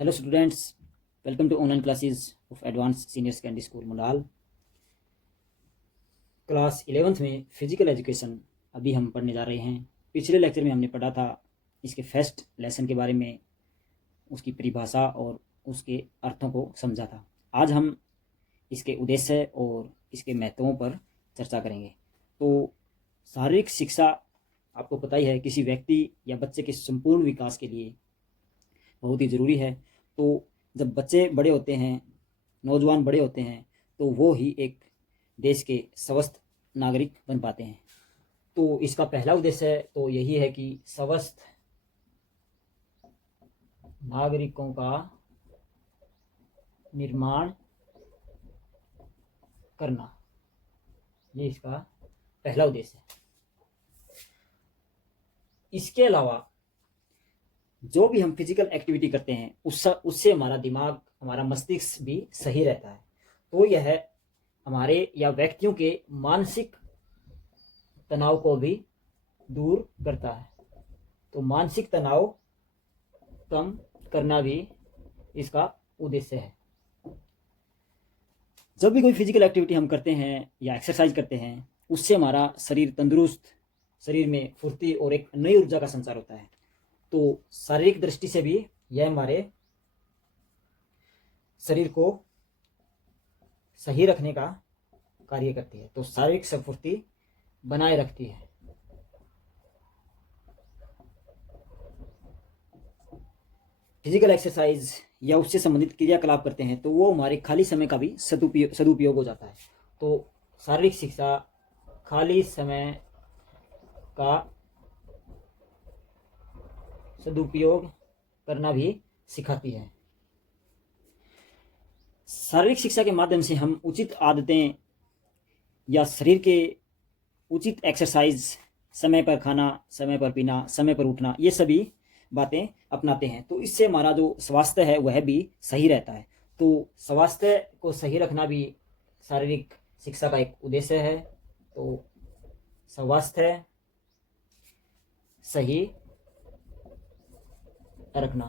Hello students, welcome to online classes of Advanced Senior Secondary School मुंडाल। Class 11th में physical education अभी हम पढ़ने जा रहे हैं। पिछले लेक्चर में हमने पढ़ा था इसके फर्स्ट लेसन के बारे में, उसकी परिभाषा और उसके अर्थों को समझा था। आज हम इसके उद्देश्य और इसके महत्वों पर चर्चा करेंगे। तो शारीरिक शिक्षा आपको पता ही है, किसी व्यक्ति या बच्चे के संपूर्ण विकास के लिए बहुत ही ज़रूरी है। तो जब बच्चे बड़े होते हैं, नौजवान बड़े होते हैं, तो वो ही एक देश के स्वस्थ नागरिक बन पाते हैं। तो इसका पहला उद्देश्य तो यही है कि स्वस्थ नागरिकों का निर्माण करना, ये इसका पहला उद्देश्य है। इसके अलावा जो भी हम फिजिकल एक्टिविटी करते हैं उससे हमारा दिमाग, हमारा मस्तिष्क भी सही रहता है। तो यह हमारे या व्यक्तियों के मानसिक तनाव को भी दूर करता है। तो मानसिक तनाव कम करना भी इसका उद्देश्य है। जब भी कोई फिजिकल एक्टिविटी हम करते हैं या एक्सरसाइज करते हैं, उससे हमारा शरीर तंदुरुस्त, शरीर में फुर्ती और एक नई ऊर्जा का संचार होता है। तो शारीरिक दृष्टि से भी यह हमारे शरीर को सही रखने का कार्य करती है। तो शारीरिक स्फूर्ति बनाए रखती है। फिजिकल एक्सरसाइज या उससे संबंधित क्रियाकलाप करते हैं तो वो हमारे खाली समय का भी सदुपयोग हो जाता है। तो शारीरिक शिक्षा खाली समय का सदुपयोग करना भी सिखाती है। शारीरिक शिक्षा के माध्यम से हम उचित आदतें या शरीर के उचित एक्सरसाइज, समय पर खाना, समय पर पीना, समय पर उठना, ये सभी बातें अपनाते हैं। तो इससे हमारा जो स्वास्थ्य है वह भी सही रहता है। तो स्वास्थ्य को सही रखना भी शारीरिक शिक्षा का एक उद्देश्य है। तो स्वास्थ्य सही रखना।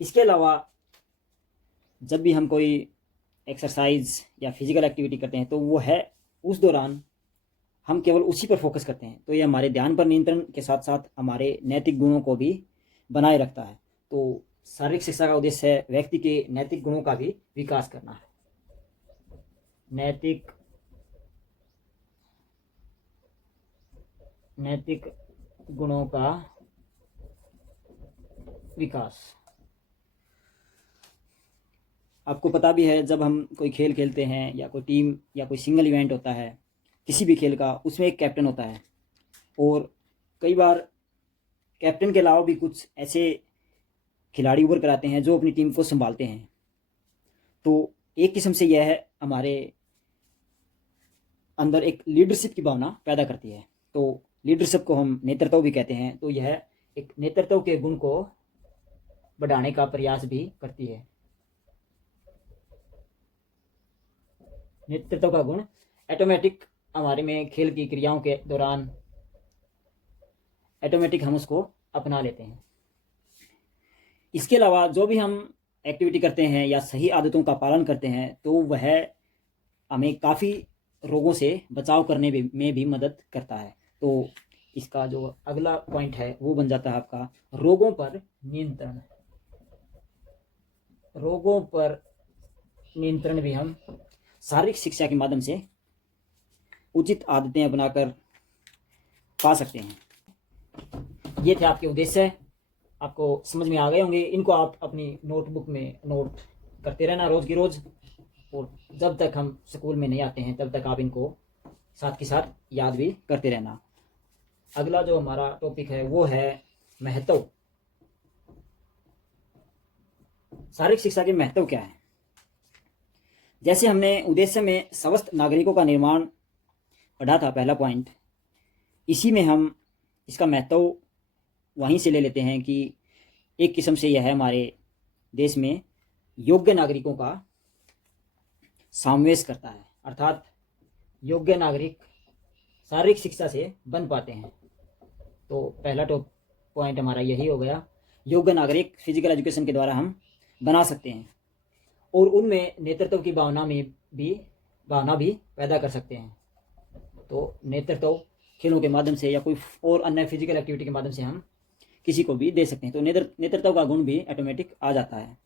इसके अलावा जब भी हम कोई एक्सरसाइज या फिजिकल एक्टिविटी करते हैं तो वो है उस दौरान हम केवल उसी पर फोकस करते हैं। तो ये हमारे ध्यान पर नियंत्रण के साथ साथ हमारे नैतिक गुणों को भी बनाए रखता है। तो शारीरिक शिक्षा का उद्देश्य है व्यक्ति के नैतिक गुणों का भी विकास करना है। नैतिक गुणों का विकास। आपको पता भी है, जब हम कोई खेल खेलते हैं या कोई टीम या कोई सिंगल इवेंट होता है किसी भी खेल का, उसमें एक कैप्टन होता है। और कई बार कैप्टन के अलावा भी कुछ ऐसे खिलाड़ी उभर कर आते हैं जो अपनी टीम को संभालते हैं। तो एक किस्म से यह हमारे अंदर एक लीडरशिप की भावना पैदा करती है। तो लीडरशिप को हम नेतृत्व भी कहते हैं। तो यह एक नेतृत्व के गुण को बढ़ाने का प्रयास भी करती है। नेतृत्व का गुण ऑटोमेटिक हमारे में खेल की क्रियाओं के दौरान ऑटोमेटिक हम उसको अपना लेते हैं। इसके अलावा जो भी हम एक्टिविटी करते हैं या सही आदतों का पालन करते हैं तो वह हमें काफ़ी रोगों से बचाव करने में भी मदद करता है। तो इसका जो अगला पॉइंट है वो बन जाता है आपका रोगों पर नियंत्रण। रोगों पर नियंत्रण भी हम शारीरिक शिक्षा के माध्यम से उचित आदतें अपनाकर पा सकते हैं। ये थे आपके उद्देश्य, आपको समझ में आ गए होंगे। इनको आप अपनी नोटबुक में नोट करते रहना रोज की रोज, और जब तक हम स्कूल में नहीं आते हैं तब तक आप इनको साथ के साथ याद भी करते रहना। अगला जो हमारा टॉपिक है वो है महत्व। शारीरिक शिक्षा के महत्व क्या है? जैसे हमने उद्देश्य में स्वस्थ नागरिकों का निर्माण पढ़ा था, पहला पॉइंट, इसी में हम इसका महत्व वहीं से ले लेते हैं कि एक किस्म से यह है हमारे देश में योग्य नागरिकों का समावेश करता है। अर्थात योग्य नागरिक शारीरिक शिक्षा से बन पाते हैं। तो पहला पॉइंट हमारा यही हो गया। योग्य नागरिक फिजिकल एजुकेशन के द्वारा हम बना सकते हैं, और उनमें नेतृत्व की भावना भी पैदा कर सकते हैं। तो नेतृत्व खेलों के माध्यम से या कोई और अन्य फिजिकल एक्टिविटी के माध्यम से हम किसी को भी दे सकते हैं, तो नेतृत्व का गुण भी ऑटोमेटिक आ जाता है।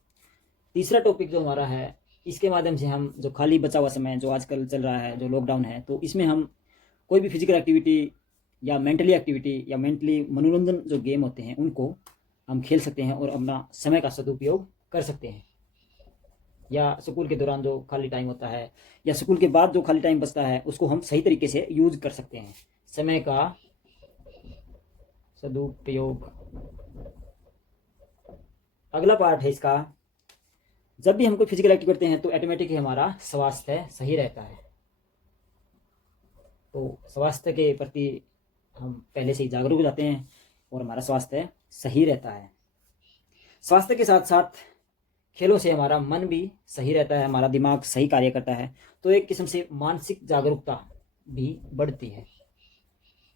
तीसरा टॉपिक जो हमारा है, इसके माध्यम से हम जो खाली बचा हुआ समय जो आजकल चल रहा है, जो लॉकडाउन है, तो इसमें हम कोई भी फिजिकल एक्टिविटी या मेंटली एक्टिविटी या मेंटली मनोरंजन जो गेम होते हैं उनको हम खेल सकते हैं और अपना समय का सदुपयोग कर सकते हैं। या स्कूल के दौरान जो खाली टाइम होता है या स्कूल के बाद जो खाली टाइम बचता है उसको हम सही तरीके से यूज कर सकते हैं, समय का सदुपयोग। अगला पार्ट है इसका, जब भी हम कोई फिजिकल एक्टिविटी करते हैं तो ऑटोमेटिकली हमारा स्वास्थ्य सही रहता है। तो स्वास्थ्य के प्रति हम पहले से ही जागरूक हो जाते हैं और हमारा स्वास्थ्य सही रहता है। स्वास्थ्य के साथ साथ खेलों से हमारा मन भी सही रहता है, हमारा दिमाग सही कार्य करता है, तो एक किस्म से मानसिक जागरूकता भी बढ़ती है।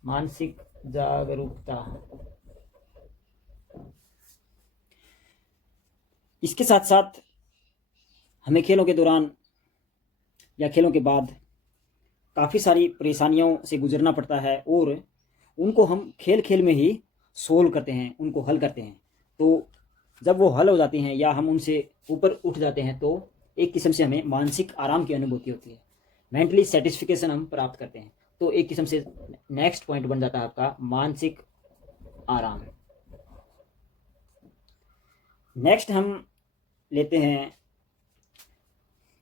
मानसिक जागरूकता। इसके साथ साथ हमें खेलों के दौरान या खेलों के बाद काफ़ी सारी परेशानियों से गुजरना पड़ता है और उनको हम खेल खेल में ही सोल्व करते हैं, उनको हल करते हैं। तो जब वो हल हो जाती हैं या हम उनसे ऊपर उठ जाते हैं तो एक किस्म से हमें मानसिक आराम की अनुभूति होती है, मेंटली सेटिस्फिकेशन हम प्राप्त करते हैं। तो एक किस्म से नेक्स्ट पॉइंट बन जाता है आपका मानसिक आराम। नेक्स्ट हम लेते हैं,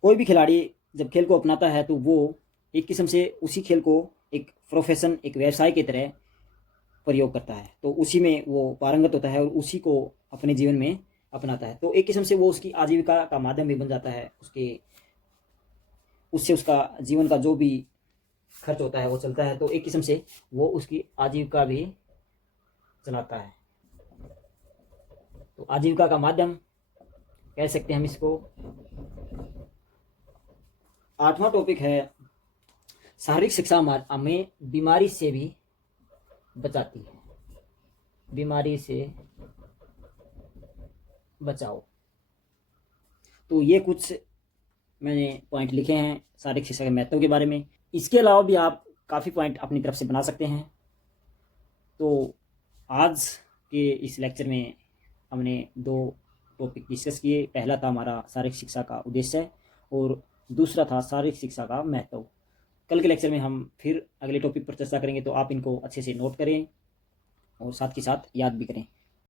कोई भी खिलाड़ी जब खेल को अपनाता है तो वो एक किस्म से उसी खेल को एक प्रोफेशन, एक व्यवसाय की तरह प्रयोग करता है, तो उसी में वो पारंगत होता है और उसी को अपने जीवन में अपनाता है। तो एक किस्म से वो उसकी आजीविका का माध्यम भी बन जाता है, उससे उसका जीवन का जो भी खर्च होता है वो चलता है, तो एक किस्म से वो उसकी आजीविका भी चलाता है। तो आजीविका का माध्यम कह सकते हैं हम इसको। 8वां टॉपिक है, शारीरिक शिक्षा हमें बीमारी से भी बचाती है। बीमारी से बचाओ। तो ये कुछ मैंने पॉइंट लिखे हैं शारीरिक शिक्षा के महत्व के बारे में। इसके अलावा भी आप काफ़ी पॉइंट अपनी तरफ से बना सकते हैं। तो आज के इस लेक्चर में हमने 2 टॉपिक डिस्कस किए। पहला था हमारा शारीरिक शिक्षा का उद्देश्य और दूसरा था शारीरिक शिक्षा का महत्व। कल के लेक्चर में हम फिर अगले टॉपिक पर चर्चा करेंगे, तो आप इनको अच्छे से नोट करें और साथ ही साथ याद भी करें।